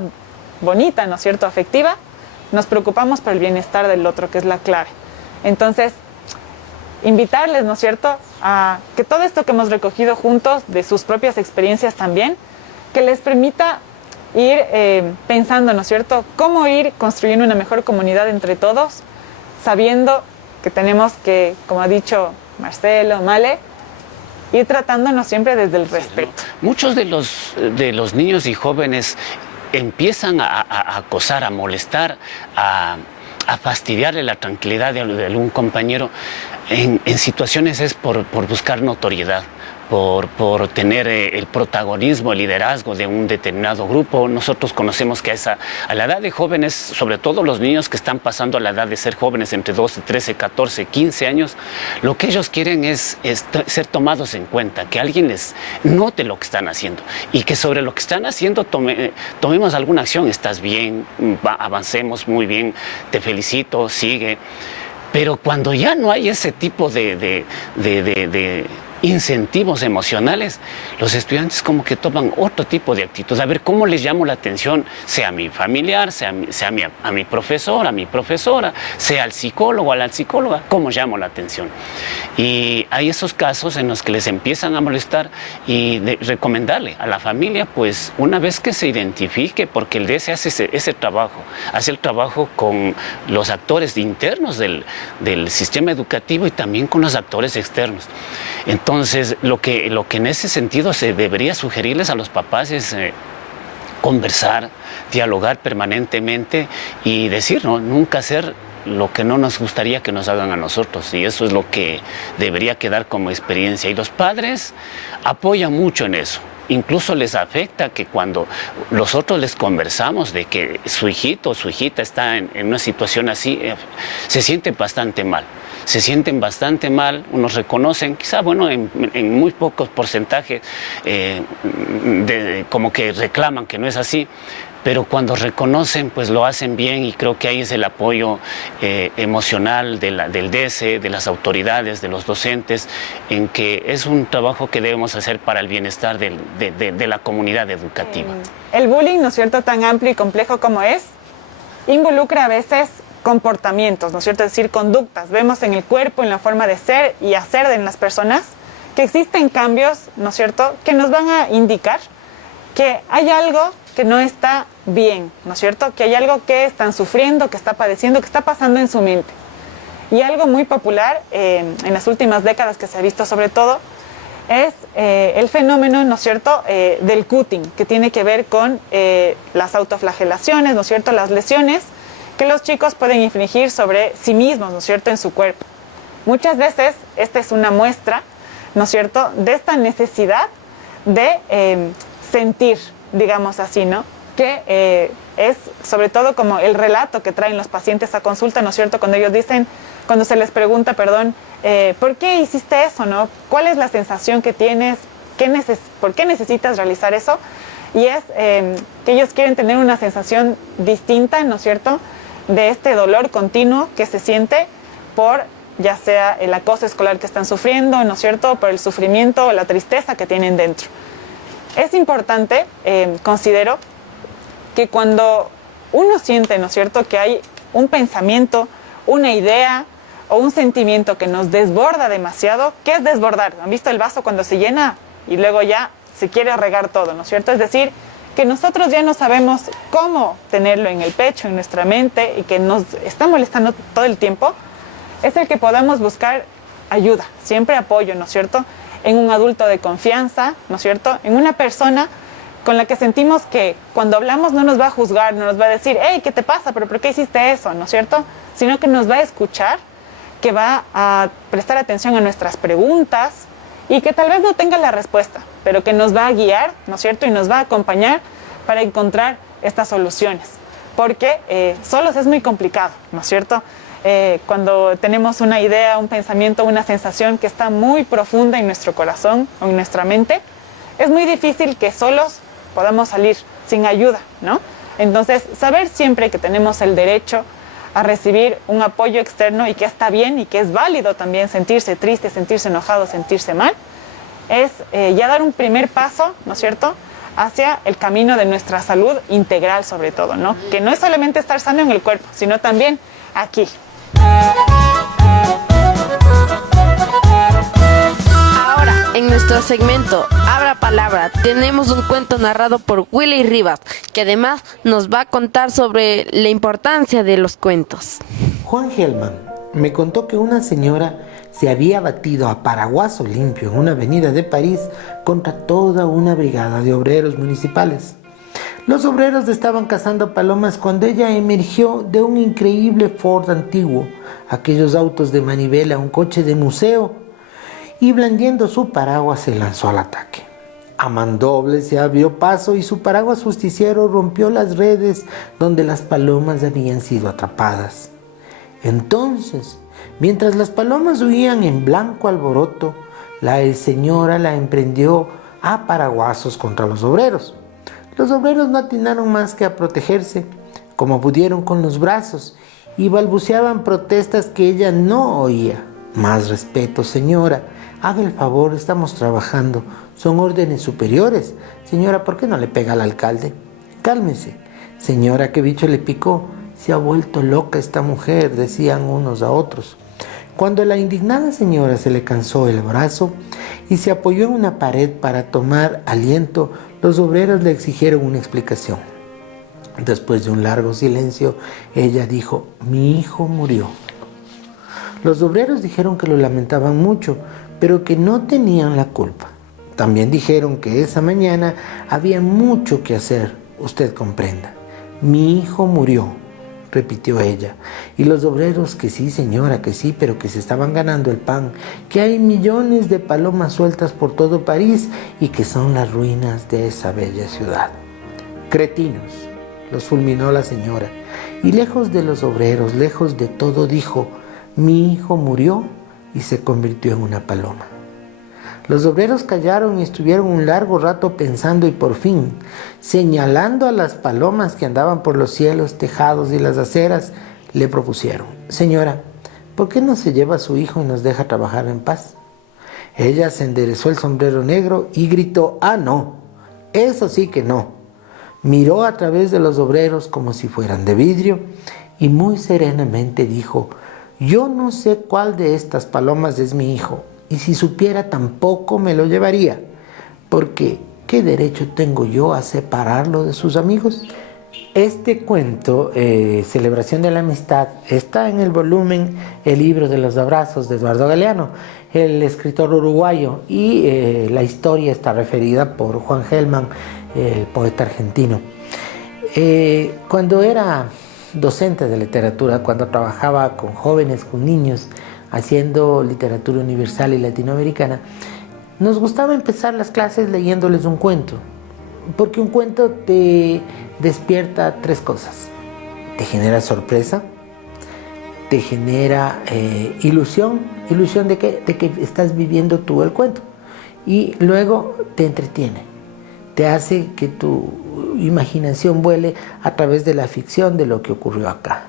bonita, ¿no es cierto? Afectiva, nos preocupamos por el bienestar del otro, que es la clave. Entonces, invitarles, ¿no es cierto?, a que todo esto que hemos recogido juntos, de sus propias experiencias también, que les permita ir pensando, ¿no es cierto?, cómo ir construyendo una mejor comunidad entre todos, sabiendo que tenemos que, como ha dicho Marcelo, Male, ir tratándonos siempre desde el respeto. Muchos de los niños y jóvenes empiezan a acosar, a molestar, a fastidiarle la tranquilidad de algún compañero. En situaciones es por buscar notoriedad, por tener el protagonismo, el liderazgo de un determinado grupo. Nosotros conocemos que a la edad de jóvenes, sobre todo los niños que están pasando a la edad de ser jóvenes entre 12, 13, 14, 15 años, lo que ellos quieren es ser tomados en cuenta, que alguien les note lo que están haciendo y que sobre lo que están haciendo tomemos alguna acción. Estás bien, avancemos muy bien, te felicito, sigue. Pero cuando ya no hay ese tipo de incentivos emocionales, los estudiantes como que toman otro tipo de actitud. A ver, ¿cómo les llamo la atención? Sea a mi familiar, sea a mi profesor, a mi profesora, sea al psicólogo, a la psicóloga, ¿cómo llamo la atención? Y hay esos casos en los que les empiezan a molestar y recomendarle a la familia, pues una vez que se identifique, porque el DS hace ese trabajo, hace el trabajo con los actores internos del sistema educativo y también con los actores externos. Entonces, lo que en ese sentido se debería sugerirles a los papás es conversar, dialogar permanentemente y decir, ¿no?, nunca hacer lo que no nos gustaría que nos hagan a nosotros. Y eso es lo que debería quedar como experiencia. Y los padres apoyan mucho en eso. Incluso les afecta que cuando nosotros les conversamos de que su hijito o su hijita está en una situación así, se sienten bastante mal. Se sienten bastante mal, unos reconocen, quizá, bueno, en muy pocos porcentajes, como que reclaman que no es así, pero cuando reconocen, pues lo hacen bien y creo que ahí es el apoyo emocional del DESE, de las autoridades, de los docentes, en que es un trabajo que debemos hacer para el bienestar de la comunidad educativa. El bullying, ¿no es cierto?, tan amplio y complejo como es, involucra a veces comportamientos, ¿no es cierto?, es decir, conductas. Vemos en el cuerpo, en la forma de ser y hacer de las personas que existen cambios, ¿no es cierto?, que nos van a indicar que hay algo que no está bien, ¿no es cierto?, que hay algo que están sufriendo, que está padeciendo, que está pasando en su mente. Y algo muy popular en las últimas décadas que se ha visto sobre todo es el fenómeno, ¿no es cierto?, del cutting, que tiene que ver con las autoflagelaciones, ¿no es cierto?, las lesiones que los chicos pueden infligir sobre sí mismos, ¿no es cierto?, en su cuerpo. Muchas veces esta es una muestra, ¿no es cierto?, de esta necesidad de sentir, digamos así, ¿no? Que es sobre todo como el relato que traen los pacientes a consulta, ¿no es cierto? Cuando ellos dicen, cuando se les pregunta, perdón, ¿por qué hiciste eso, no? ¿Cuál es la sensación que tienes? ¿Por qué necesitas realizar eso? Y es que ellos quieren tener una sensación distinta, ¿no es cierto?, de este dolor continuo que se siente por ya sea el acoso escolar que están sufriendo, ¿no es cierto?, por el sufrimiento o la tristeza que tienen dentro. Es importante, considero, que cuando uno siente, ¿no es cierto?, que hay un pensamiento, una idea o un sentimiento que nos desborda demasiado. ¿Qué es desbordar? ¿Han visto el vaso cuando se llena y luego ya se quiere regar todo, ¿no es cierto? Es decir, que nosotros ya no sabemos cómo tenerlo en el pecho, en nuestra mente, y que nos está molestando todo el tiempo. Es el que podamos buscar ayuda, siempre apoyo, ¿no es cierto?, en un adulto de confianza, ¿no es cierto?, en una persona con la que sentimos que cuando hablamos no nos va a juzgar, no nos va a decir, hey, ¿qué te pasa? ¿Pero por qué hiciste eso? ¿No es cierto? Sino que nos va a escuchar, que va a prestar atención a nuestras preguntas y que tal vez no tenga la respuesta, pero que nos va a guiar, ¿no es cierto?, y nos va a acompañar para encontrar estas soluciones. Porque solos es muy complicado, ¿no es cierto? Cuando tenemos una idea, un pensamiento, una sensación que está muy profunda en nuestro corazón o en nuestra mente, es muy difícil que solos podamos salir sin ayuda, ¿no? Entonces, saber siempre que tenemos el derecho a recibir un apoyo externo y que está bien y que es válido también sentirse triste, sentirse enojado, sentirse mal, es ya dar un primer paso, ¿no es cierto?, hacia el camino de nuestra salud integral sobre todo, ¿no? Que no es solamente estar sano en el cuerpo, sino también aquí. Ahora, en nuestro segmento Abra Palabra, tenemos un cuento narrado por Willy Rivas, que además nos va a contar sobre la importancia de los cuentos. Juan Gelman me contó que una señora se había batido a paraguaso limpio en una avenida de París contra toda una brigada de obreros municipales. Los obreros estaban cazando palomas cuando ella emergió de un increíble Ford antiguo, aquellos autos de manivela, un coche de museo, y blandiendo su paraguas se lanzó al ataque. A mandoble se abrió paso y su paraguas justiciero rompió las redes donde las palomas habían sido atrapadas. Entonces, mientras las palomas huían en blanco alboroto, la señora la emprendió a paraguasos contra los obreros. Los obreros no atinaron más que a protegerse, como pudieron con los brazos, y balbuceaban protestas que ella no oía. Más respeto, señora. Haga el favor, estamos trabajando. Son órdenes superiores. Señora, ¿por qué no le pega al alcalde? Cálmese. Señora, ¿qué bicho le picó? Se ha vuelto loca esta mujer, decían unos a otros. Cuando la indignada señora se le cansó el brazo y se apoyó en una pared para tomar aliento, los obreros le exigieron una explicación. Después de un largo silencio, ella dijo, mi hijo murió. Los obreros dijeron que lo lamentaban mucho, pero que no tenían la culpa. También dijeron que esa mañana había mucho que hacer, usted comprenda. Mi hijo murió, repitió ella. Y los obreros, que sí, señora, que sí, pero que se estaban ganando el pan, que hay millones de palomas sueltas por todo París y que son las ruinas de esa bella ciudad. Cretinos, los fulminó la señora. Y lejos de los obreros, lejos de todo, dijo, mi hijo murió y se convirtió en una paloma. Los obreros callaron y estuvieron un largo rato pensando y por fin, señalando a las palomas que andaban por los cielos, tejados y las aceras, le propusieron, señora, ¿por qué no se lleva a su hijo y nos deja trabajar en paz? Ella se enderezó el sombrero negro y gritó, ah, no, eso sí que no. Miró a través de los obreros como si fueran de vidrio y muy serenamente dijo, yo no sé cuál de estas palomas es mi hijo. Y si supiera tampoco me lo llevaría, porque ¿qué derecho tengo yo a separarlo de sus amigos? Este cuento, Celebración de la Amistad, está en el volumen El libro de los abrazos de Eduardo Galeano, el escritor uruguayo, y la historia está referida por Juan Gelman, el poeta argentino. Cuando era docente de literatura, cuando trabajaba con jóvenes, con niños, haciendo literatura universal y latinoamericana, nos gustaba empezar las clases leyéndoles un cuento. Porque un cuento te despierta 3 cosas. Te genera sorpresa, te genera ilusión. ¿Ilusión de qué? De que estás viviendo tú el cuento. Y luego te entretiene, te hace que tu imaginación vuele a través de la ficción de lo que ocurrió acá.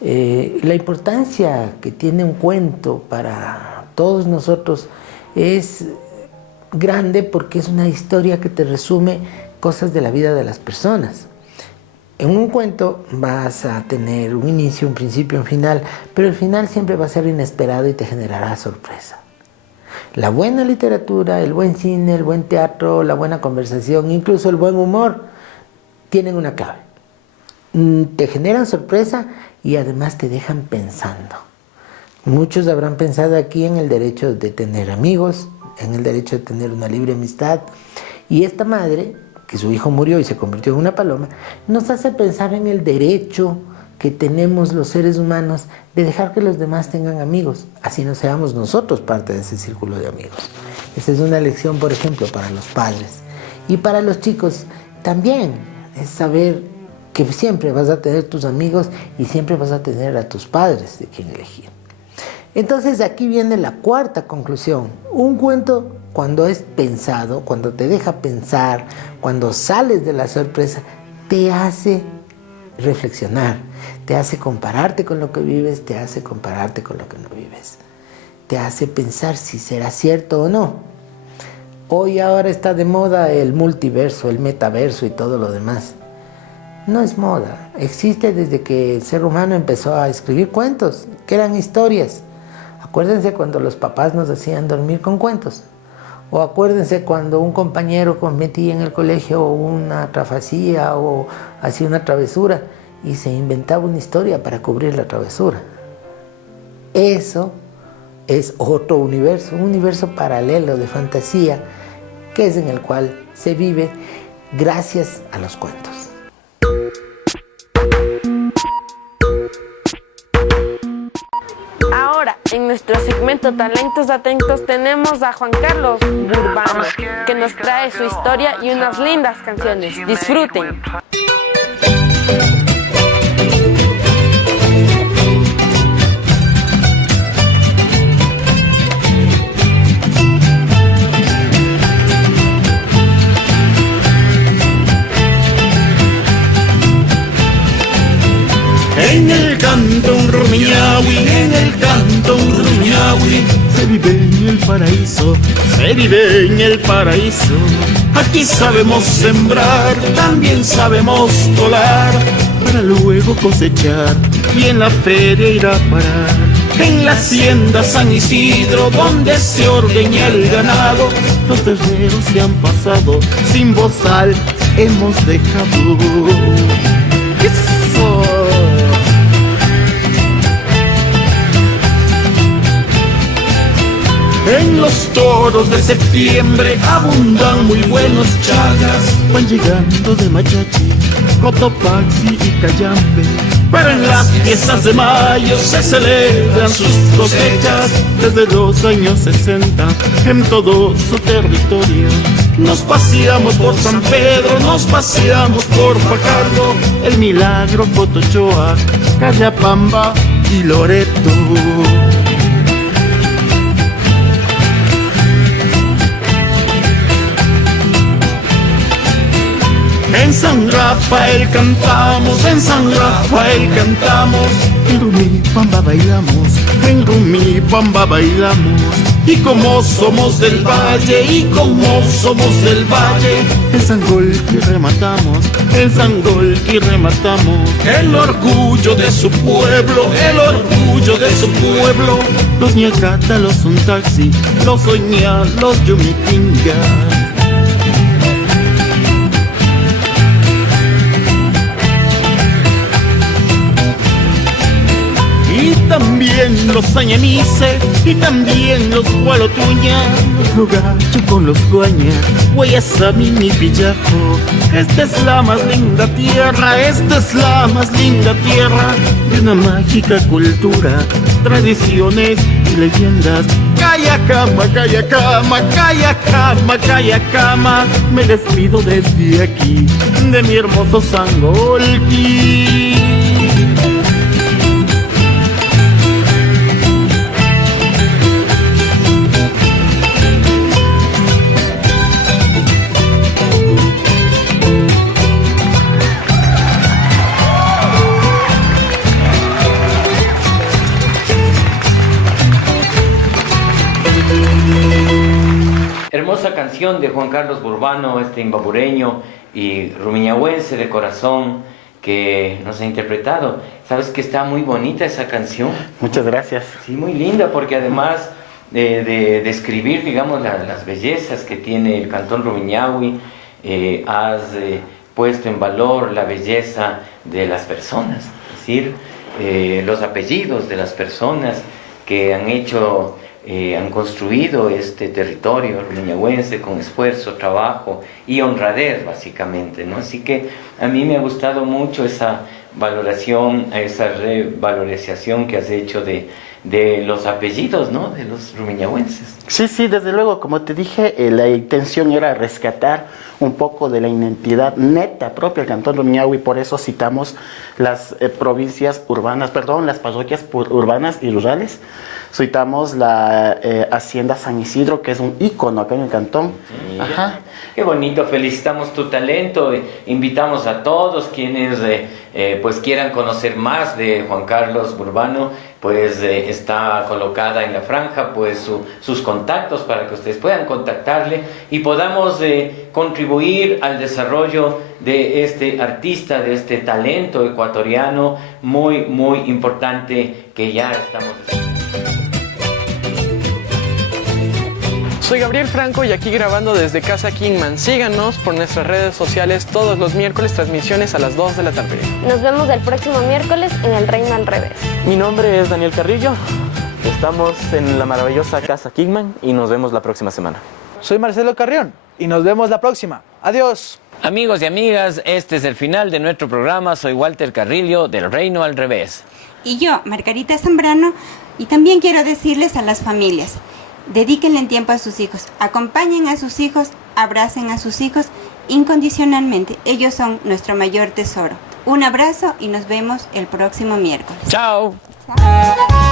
La importancia que tiene un cuento para todos nosotros es grande porque es una historia que te resume cosas de la vida de las personas. En un cuento vas a tener un inicio, un principio, un final, pero el final siempre va a ser inesperado y te generará sorpresa. La buena literatura, el buen cine, el buen teatro, la buena conversación, incluso el buen humor, tienen una clave. Te generan sorpresa y además te dejan pensando. Muchos habrán pensado aquí en el derecho de tener amigos, en el derecho de tener una libre amistad. Y esta madre, que su hijo murió y se convirtió en una paloma, nos hace pensar en el derecho que tenemos los seres humanos de dejar que los demás tengan amigos, así no seamos nosotros parte de ese círculo de amigos. Esa es una lección, por ejemplo, para los padres. Y para los chicos también es saber que siempre vas a tener tus amigos y siempre vas a tener a tus padres de quien elegir. Entonces aquí viene la cuarta conclusión. Un cuento, cuando es pensado, cuando te deja pensar, cuando sales de la sorpresa, te hace reflexionar, te hace compararte con lo que vives, te hace compararte con lo que no vives, te hace pensar si será cierto o no. Hoy ahora está de moda el multiverso, el metaverso y todo lo demás. No es moda, existe desde que el ser humano empezó a escribir cuentos, que eran historias. Acuérdense cuando los papás nos hacían dormir con cuentos. O acuérdense cuando un compañero cometía en el colegio una trafacía o hacía una travesura y se inventaba una historia para cubrir la travesura. Eso es otro universo, un universo paralelo de fantasía, que es en el cual se vive gracias a los cuentos. Ahora, en nuestro segmento Talentos Atentos tenemos a Juan Carlos Burbano, que nos trae su historia y unas lindas canciones. Disfruten. En el cantón Rumiñahui, en el cantón Rumiñahui, se vive en el paraíso, se vive en el paraíso. Aquí sabemos sembrar, también sabemos colar, para luego cosechar y en la feria ir a parar. En la hacienda San Isidro, donde se ordeña el ganado, los terneros se han pasado, sin bozal hemos dejado. ¡Eso! En los toros de septiembre abundan muy buenos chagas. Van llegando de Machachi, Cotopaxi y Cayambe. Pero en las fiestas de mayo se celebran sus cosechas. Desde los años 60 en todo su territorio. Nos paseamos por San Pedro, nos paseamos por Fajardo, El Milagro, Cotochoa, Cayapamba y Loreto. En San Rafael cantamos, en San Rafael cantamos. En Rumipamba bailamos, en Rumipamba bailamos. Y como somos del valle, y como somos del valle, en Sangolquí rematamos, en Sangolquí rematamos. El orgullo de su pueblo, el orgullo de su pueblo. Los ñacata, los Suntaxi, los Oña, los Yumitinga. Y también los Añanice, y también los Gualotuña, los Lugacho con los Guaña, Guayasamín y Pillajo. Esta es la más linda tierra, esta es la más linda tierra de una mágica cultura, tradiciones y leyendas calla cama, calla cama, calla cama, calla cama. Me despido desde aquí de mi hermoso Sangolquí. Hermosa canción de Juan Carlos Burbano, este imbabureño y rumiñahuense de corazón que nos ha interpretado. ¿Sabes que está muy bonita esa canción? Muchas gracias. Sí, muy linda, porque además de describir, digamos, las bellezas que tiene el cantón Rumiñahui, has puesto en valor la belleza de las personas, es decir, los apellidos de las personas que han hecho... han construido este territorio rumiñahuense con esfuerzo, trabajo y honradez, básicamente, ¿no? Así que a mí me ha gustado mucho esa valoración, esa revalorización que has hecho de los apellidos, ¿no?, de los rumiñahuenses. Sí, sí, desde luego, como te dije, la intención era rescatar un poco de la identidad neta propia del cantón Rumiñahui, por eso citamos las provincias urbanas, perdón, las parroquias urbanas y rurales. Citamos la Hacienda San Isidro, que es un ícono acá en el cantón. Ajá. Qué bonito, felicitamos tu talento, invitamos a todos quienes pues quieran conocer más de Juan Carlos Burbano, pues está colocada en la franja pues sus contactos para que ustedes puedan contactarle y podamos contribuir al desarrollo de este artista, de este talento ecuatoriano muy, muy importante que ya estamos desarrollando. Soy Gabriel Franco y aquí grabando desde Casa Kingman. Síganos por nuestras redes sociales todos los miércoles, transmisiones a las 2 de la tarde. Nos vemos el próximo miércoles en El Reino al Revés. Mi nombre es Daniel Carrillo. Estamos en la maravillosa Casa Kingman y nos vemos la próxima semana. Soy Marcelo Carrión y nos vemos la próxima. Adiós. Amigos y amigas, este es el final de nuestro programa. Soy Walter Carrillo del Reino al Revés. Y yo, Margarita Zambrano, y también quiero decirles a las familias, dedíquenle tiempo a sus hijos, acompañen a sus hijos, abracen a sus hijos incondicionalmente. Ellos son nuestro mayor tesoro. Un abrazo y nos vemos el próximo miércoles. Chao. Chao.